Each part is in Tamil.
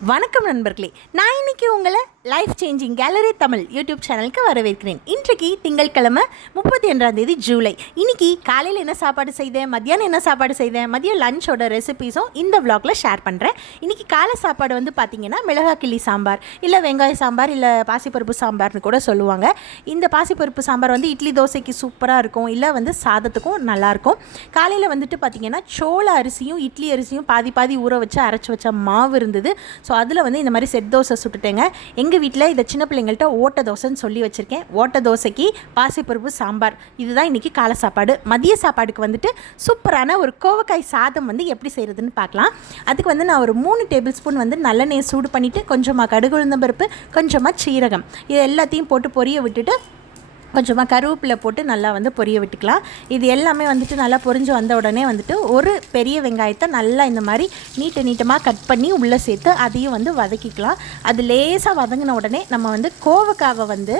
வணக்கம் நண்பர்களே, நான் இன்னைக்கு உங்களை life changing gallery Tamil YouTube சேனலுக்கு வரவேற்கிறேன். இன்றைக்கு திங்கட்கிழமை 31 ஜூலை. இன்னைக்கு காலையில் என்ன சாப்பாடு செய்தேன், மத்தியானம் என்ன சாப்பாடு செய்தேன், மதியம் லஞ்சோட ரெசிபீஸும் இந்த விளாகில் ஷேர் பண்ணுறேன். இன்றைக்கி காலை சாப்பாடு வந்து பார்த்திங்கன்னா மிளகாய் கிள்ளி சாம்பார், இல்லை வெங்காய சாம்பார், இல்லை பாசிப்பருப்பு சாம்பார்னு கூட சொல்லுவாங்க. இந்த பாசிப்பருப்பு சாம்பார் வந்து இட்லி தோசைக்கு சூப்பராக இருக்கும், இல்லை வந்து சாதத்துக்கும் நல்லாயிருக்கும். காலையில் வந்துட்டு பார்த்திங்கன்னா சோள அரிசியும் இட்லி அரிசியும் பாதி பாதி ஊற வச்சு அரைச்சி வச்ச மாவு இருந்தது. ஸோ அதில் வந்து இந்த மாதிரி செட் தோசை சுட்டுட்டேங்க. எங்கள் வீட்டில் இதை சின்ன பிள்ளைங்கள்ட்ட ஓட்ட தோசைன்னு சொல்லி வச்சுருக்கேன். ஓட்ட தோசைக்கு பாசிப்பருப்பு சாம்பார், இதுதான் இன்றைக்கி காலை சாப்பாடு. மதிய சாப்பாடுக்கு வந்துட்டு சூப்பரான ஒரு கோவக்காய் சாதம் வந்து எப்படி செய்கிறதுன்னு பார்க்கலாம். அதுக்கு வந்து நான் ஒரு 3 டேபிள் ஸ்பூன் வந்து நல்லெண்ணெய் சூடு பண்ணிவிட்டு கொஞ்சமாக கடுகு உளுந்தம் பருப்பு, கொஞ்சமாக சீரகம், இது எல்லாத்தையும் போட்டு பொரிய விட்டுட்டு கொஞ்சமாக கருவேப்பிலை போட்டு நல்லா வந்து பொரிய விட்டுக்கலாம். இது எல்லாமே வந்துட்டு நல்லா பொரிஞ்சு வந்த உடனே வந்துட்டு ஒரு பெரிய வெங்காயத்தை நல்லா இந்த மாதிரி நீட்டமாக கட் பண்ணி உள்ளே சேர்த்து அதையும் வந்து வதக்கிக்கலாம். அது லேசாக வதங்கின உடனே நம்ம வந்து கோவக்காவை வந்து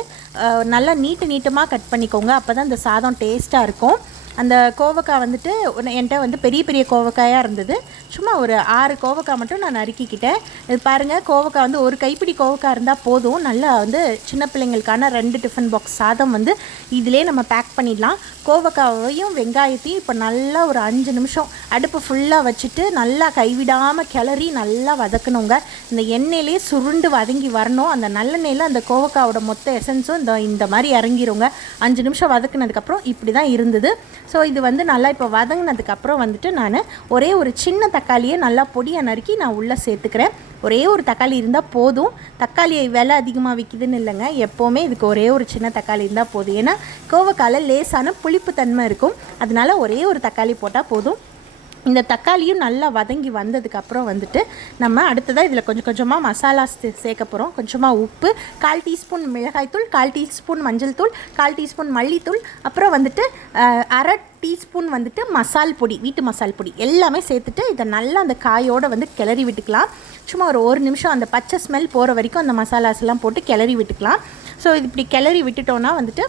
நல்லா நீட்டமாக கட் பண்ணிக்கோங்க. அப்போ தான் இந்த சாதம் டேஸ்ட்டாக இருக்கும். அந்த கோவக்காய் வந்துட்டு என்கிட்ட வந்து பெரிய பெரிய கோவக்காயாக இருந்தது. சும்மா ஒரு 6 கோவக்காய் மட்டும் நான் நறுக்கிக்கிட்டேன். இது பாருங்கள், கோவக்காய் வந்து ஒரு கைப்பிடி கோவக்காய் இருந்தால் போதும். நல்லா வந்து சின்ன பிள்ளைங்களுக்கான 2 டிஃபன் பாக்ஸ் சாதம் வந்து இதிலே நம்ம பேக் பண்ணிடலாம். கோவக்காவையும் வெங்காயத்தையும் இப்போ நல்லா ஒரு 5 நிமிஷம் அடுப்பு ஃபுல்லாக வச்சுட்டு நல்லா கைவிடாமல் கிளறி நல்லா வதக்கணுங்க. இந்த எண்ணெயிலே சுருண்டு வதங்கி வரணும். அந்த நல்லெண்ணெயில் அந்த கோவக்காவோட மொத்த எசன்ஸும் இந்த மாதிரி இறங்கிருங்க. 5 நிமிஷம் வதக்குனதுக்கப்புறம் இப்படி தான் இருந்தது. ஸோ இது வந்து நல்லா இப்போ வதங்கினதுக்கப்புறம் வந்துட்டு நான் ஒரே ஒரு சின்ன தக்காளியை நல்லா பொடியாக நறுக்கி நான் உள்ளே சேர்த்துக்கிறேன். ஒரே ஒரு தக்காளி இருந்தால் போதும். தக்காளி விலை அதிகமாக விற்கிதுன்னு இல்லைங்க, எப்போவுமே இதுக்கு ஒரே ஒரு சின்ன தக்காளி இருந்தால் போதும். ஏன்னா கோவக்காயில் லேசான புளிப்பு தன்மை இருக்கும், அதனால ஒரே ஒரு தக்காளி போட்டால் போதும். இந்த தக்காளியும் நல்லா வதங்கி வந்ததுக்கப்புறம் வந்துட்டு நம்ம அடுத்ததாக இதில் கொஞ்சமாக மசாலா சேர்க்க போகிறோம். கொஞ்சமாக உப்பு, 1/4 டீஸ்பூன் மிளகாய்த்தூள், 1/4 டீஸ்பூன் மஞ்சள் தூள், 1/4 டீஸ்பூன் மல்லித்தூள், அப்புறம் வந்துட்டு 1/2 டீஸ்பூன் வந்துட்டு மசால் பொடி, வீட்டு மசால் பொடி எல்லாமே சேர்த்துட்டு இதை நல்லா அந்த காயோடு வந்து கிளறி விட்டுக்கலாம். சும்மா ஒரு 1 நிமிஷம் அந்த பச்சை ஸ்மெல் போகிற வரைக்கும் அந்த மசாலாஸ் எல்லாம் போட்டு கிளறி விட்டுக்கலாம். ஸோ இது இப்படி கிளறி விட்டுட்டோன்னா வந்துட்டு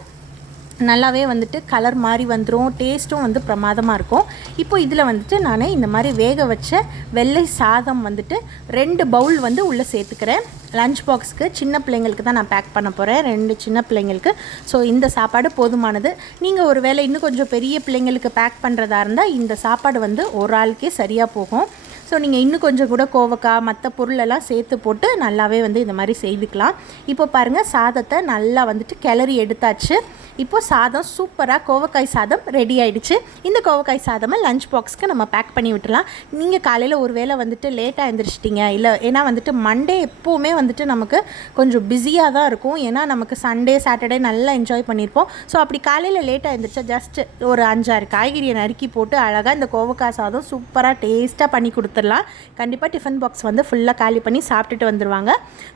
நல்லாவே வந்துட்டு கலர் மாதிரி வந்துடும், டேஸ்ட்டும் வந்து பிரமாதமாக இருக்கும். இப்போ இதில் வந்துட்டு நான் இந்த மாதிரி வேக வச்ச வெள்ளை சாதம் வந்துட்டு 2 பவுல் வந்து உள்ளே சேர்த்துக்கிறேன். லஞ்ச் பாக்ஸுக்கு சின்ன பிள்ளைங்களுக்கு தான் நான் பேக் பண்ண போகிறேன், 2 சின்ன பிள்ளைங்களுக்கு. ஸோ இந்த சாப்பாடு போதுமானது. நீங்கள் ஒரு வேளை இன்னும் கொஞ்சம் பெரிய பிள்ளைங்களுக்கு பேக் பண்ணுறதா இருந்தால் இந்த சாப்பாடு வந்து ஒரு ஆளுக்கே சரியாக போகும். ஸோ நீங்கள் இன்னும் கொஞ்சம் கூட கோவக்காய் மற்ற பொருளெல்லாம் சேர்த்து போட்டு நல்லாவே வந்து இந்த மாதிரி செய்துக்கலாம். இப்போ பாருங்கள், சாதத்தை நல்லா வந்துட்டு கிளறி எடுத்தாச்சு. இப்போது சாதம் சூப்பராக கோவக்காய் சாதம் ரெடி ஆகிடுச்சு. இந்த கோவக்காய் சாதமை லஞ்ச் பாக்ஸ்க்கு நம்ம பேக் பண்ணி விட்டுலாம். நீங்கள் காலையில் ஒரு வேளை வந்துட்டு லேட்டாக எழுந்திரிச்சிட்டிங்க, இல்லை ஏன்னா வந்துட்டு மண்டே எப்போவுமே வந்துட்டு நமக்கு கொஞ்சம் பிஸியாக தான் இருக்கும். ஏன்னா நமக்கு சண்டே சாட்டர்டே நல்லா என்ஜாய் பண்ணியிருப்போம். ஸோ அப்படி காலையில் லேட்டாக எழுந்திரிச்சா ஜஸ்ட் ஒரு 5-6 காய்கறியை நறுக்கி போட்டு அழகாக இந்த கோவக்காய் சாதம் சூப்பராக டேஸ்ட்டாக பண்ணி கொடுத்துடலாம். கண்டிப்பாக டிஃபன் பாக்ஸ் வந்து ஃபுல்லாக காலி பண்ணி சாப்பிட்டுட்டு வந்துடுவாங்க.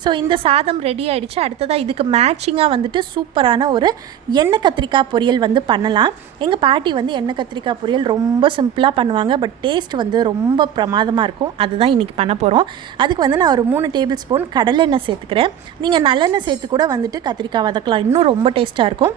ஸோ இந்த சாதம் ரெடி ஆகிடுச்சு. அடுத்ததாக இதுக்கு மேட்சிங்காக வந்துட்டு சூப்பரான ஒரு எண்ணெய் கத்திரிக்காய் பொரியல் வந்து பண்ணலாம். எங்கள் பாட்டி வந்து எண்ணெய் கத்திரிக்காய் பொரியல் ரொம்ப சிம்பிளாக பண்ணுவாங்க, பட் டேஸ்ட் வந்து ரொம்ப பிரமாதமாக இருக்கும். அதுதான் இன்றைக்கி பண்ண போகிறோம். அதுக்கு வந்து நான் ஒரு 3 டேபிள் ஸ்பூன் கடலெண்ணெய் சேர்த்துக்கிறேன். நீங்கள் நல்லெண்ணெய் சேர்த்து கூட வந்துட்டு கத்திரிக்காய் வதக்கலாம், இன்னும் ரொம்ப டேஸ்ட்டாக இருக்கும்.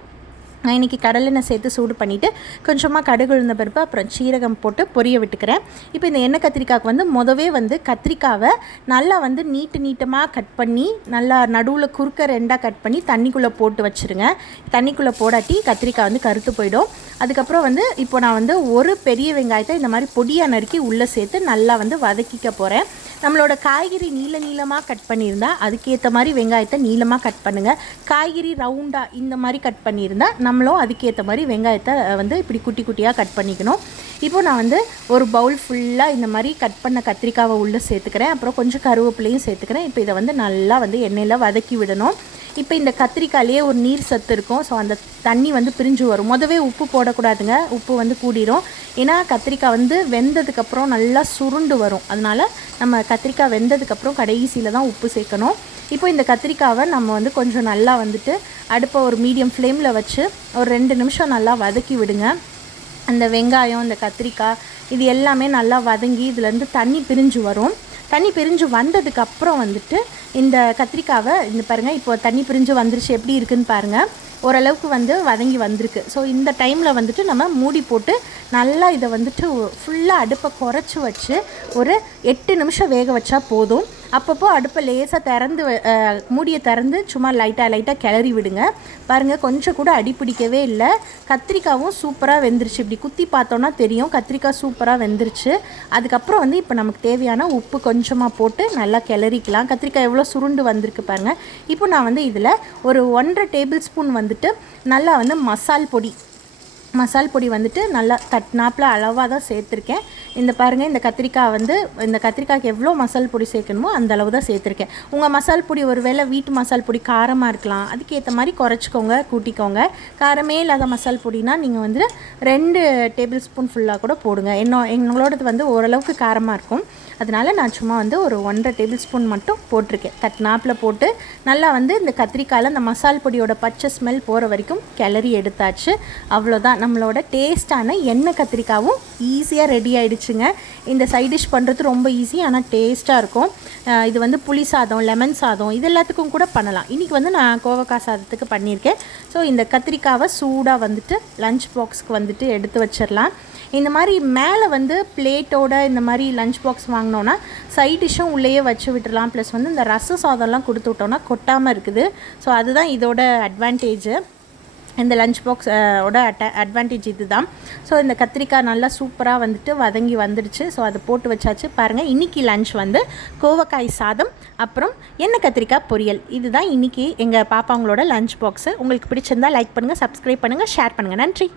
நான் இன்றைக்கி கடலெண்ணெய் சேர்த்து சூடு பண்ணிவிட்டு கொஞ்சமாக கடுகு உளுந்த பருப்பு அப்புறம் சீரகம் போட்டு பொரிய விட்டுக்கிறேன். இப்போ இந்த எண்ணெய் கத்திரிக்காய்க்கு வந்து முதவே வந்து கத்திரிக்காவை நல்லா வந்து நீட்டமாக கட் பண்ணி நல்லா நடுவில் குறுக்க 2ஆக கட் பண்ணி தண்ணிக்குள்ளே போட்டு வச்சுருங்க. தண்ணிக்குள்ளே போடாட்டி கத்திரிக்காய் வந்து கருத்து போயிடும். அதுக்கப்புறம் வந்து இப்போ நான் வந்து ஒரு பெரிய வெங்காயத்தை இந்த மாதிரி பொடியாக நறுக்கி உள்ளே சேர்த்து நல்லா வந்து வதக்கிக்க போகிறேன். நம்மளோட காய்கறி நீளமாக கட் பண்ணியிருந்தால் அதுக்கேற்ற மாதிரி வெங்காயத்தை நீளமாக கட் பண்ணுங்கள். காய்கறி ரவுண்டாக இந்த மாதிரி கட் பண்ணியிருந்தால் நம்மளும் அதுக்கேற்ற மாதிரி வெங்காயத்தை வந்து இப்படி குட்டி குட்டியாக கட் பண்ணிக்கணும். இப்போது நான் வந்து ஒரு பவுல் ஃபுல்லாக இந்த மாதிரி கட் பண்ண கத்திரிக்காவை உள்ளே சேர்த்துக்கிறேன். அப்புறம் கொஞ்சம் கருவேப்பிலையும் சேர்த்துக்கிறேன். இப்போ இதை வந்து நல்லா வந்து எண்ணெயில் வதக்கி விடணும். இப்போ இந்த கத்திரிக்காயிலே ஒரு நீர் சத்து இருக்கும். ஸோ அந்த தண்ணி வந்து பிரிஞ்சு வரும். முதவே உப்பு போடக்கூடாதுங்க, உப்பு வந்து கூடிரும். ஏன்னா கத்திரிக்காய் வந்து வெந்ததுக்கப்புறம் நல்லா சுருண்டு வரும். அதனால் நம்ம கத்திரிக்காய் வெந்ததுக்கப்புறம் கடைசியில் தான் உப்பு சேர்க்கணும். இப்போ இந்த கத்திரிக்காவை நம்ம வந்து கொஞ்சம் நல்லா வந்துட்டு அடுப்பை ஒரு மீடியம் ஃப்ளேமில் வச்சு ஒரு 2 நிமிஷம் நல்லா வதக்கி விடுங்க. அந்த வெங்காயம், இந்த கத்திரிக்காய் இது எல்லாமே நல்லா வதங்கி இதுலேருந்து தண்ணி பிரிஞ்சு வரும். தண்ணி பிரிஞ்சு வந்ததுக்கப்புறம் வந்துட்டு இந்த கத்திரிக்காவை இந்த பாருங்கள், இப்போ தண்ணி பிரிஞ்சு வந்துருச்சு, எப்படி இருக்குதுன்னு பாருங்கள். ஓரளவுக்கு வந்து வதங்கி வந்திருக்கு. ஸோ இந்த டைமில் வந்துட்டு நம்ம மூடி போட்டு நல்லா இதை வந்துட்டு ஃபுல்லாக அடுப்பை குறைச்சி வச்சு ஒரு 8 நிமிஷம் வேக வச்சா போதும். அப்பப்போ அடுப்பை லேசாக திறந்து மூடியை திறந்து சும்மா லைட்டாக கிளறி விடுங்க. பாருங்கள் கொஞ்சம் கூட அடி பிடிக்கவே இல்லை. கத்திரிக்காவும் சூப்பராக வெந்துருச்சு. இப்படி குத்தி பார்த்தோன்னா தெரியும் கத்திரிக்காய் சூப்பராக வெந்துருச்சு. அதுக்கப்புறம் வந்து இப்போ நமக்கு தேவையான உப்பு கொஞ்சமாக போட்டு நல்லா கிளறிக்கலாம். கத்திரிக்காய் எவ்வளோ சுருண்டு வந்திருக்கு பாருங்கள். இப்போ நான் வந்து இதில் ஒரு 1.5 டேபிள் ஸ்பூன் வந்துட்டு நல்லா வந்து மசால் பொடி வந்துட்டு நல்லா தட்டினாப்பில் அளவாக தான் சேர்த்துருக்கேன். இந்த பாருங்கள் இந்த கத்திரிக்காய்க்கு எவ்வளோ மசால் பொடி சேர்க்கணுமோ அந்த அளவு தான் சேர்த்துருக்கேன். உங்கள் மசால் பொடி ஒரு வேளை வீட்டு மசால் பொடி காரமாக இருக்கலாம், அதுக்கேற்ற மாதிரி குறைச்சிக்கோங்க கூட்டிக்கோங்க. காரமே இல்லாத மசால் பொடினா நீங்கள் வந்து 2 டேபிள் ஸ்பூன் ஃபுல்லாக கூட போடுங்க. எங்களோடது வந்து ஓரளவுக்கு காரமாக இருக்கும், அதனால் நான் சும்மா வந்து ஒரு 1.5 டேபிள் ஸ்பூன் மட்டும் போட்டிருக்கேன். தட்டினாப்பில் போட்டு நல்லா வந்து இந்த கத்திரிக்காயில் அந்த மசால் பொடியோட பச்சை ஸ்மெல் போகிற வரைக்கும் கிளறி எடுத்தாச்சு. அவ்வளோதான், நம்மளோட டேஸ்ட்டான எண்ணெய் கத்திரிக்காவும் ஈஸியாக ரெடி ஆகிடுச்சுங்க. இந்த சைட் டிஷ் பண்ணுறது ரொம்ப ஈஸி, ஆனால் டேஸ்ட்டாக இருக்கும். இது வந்து புளி சாதம், லெமன் சாதம் இது எல்லாத்துக்கும் கூட பண்ணலாம். இன்றைக்கி வந்து நான் கோவக்காய் சாதத்துக்கு பண்ணியிருக்கேன். ஸோ இந்த கத்திரிக்காவை சூடாக வந்துட்டு லஞ்ச் பாக்ஸ்க்கு வந்துட்டு எடுத்து வச்சிடலாம். இந்த மாதிரி மேலே வந்து பிளேட்டோட இந்த மாதிரி லஞ்ச் பாக்ஸ் வாங்கினோன்னா சைட் டிஷ்ஷும் உள்ளேயே வச்சு விட்டுடலாம். ப்ளஸ் வந்து இந்த ரச சாதம்லாம் கொடுத்து விட்டோன்னா கொட்டாமல் இருக்குது. ஸோ அதுதான் இதோட அட்வான்டேஜு. இந்த லஞ்ச் பாக்ஸ் ஓட அட்வான்டேஜ் இது தான். ஸோ இந்த கத்திரிக்காய் நல்லா சூப்பராக வந்துட்டு வதங்கி வந்துடுச்சு. ஸோ அதை போட்டு வச்சாச்சு. பாருங்கள் இன்றைக்கி லஞ்ச் வந்து கோவக்காய் சாதம் அப்புறம் எண்ணெய் கத்திரிக்காய் பொரியல். இதுதான் இன்றைக்கி எங்கள் பாப்பாங்களோட லஞ்ச் பாக்ஸு. உங்களுக்கு பிடிச்சிருந்தால் லைக் பண்ணுங்கள், சப்ஸ்கிரைப் பண்ணுங்கள், ஷேர் பண்ணுங்கள். நன்றி.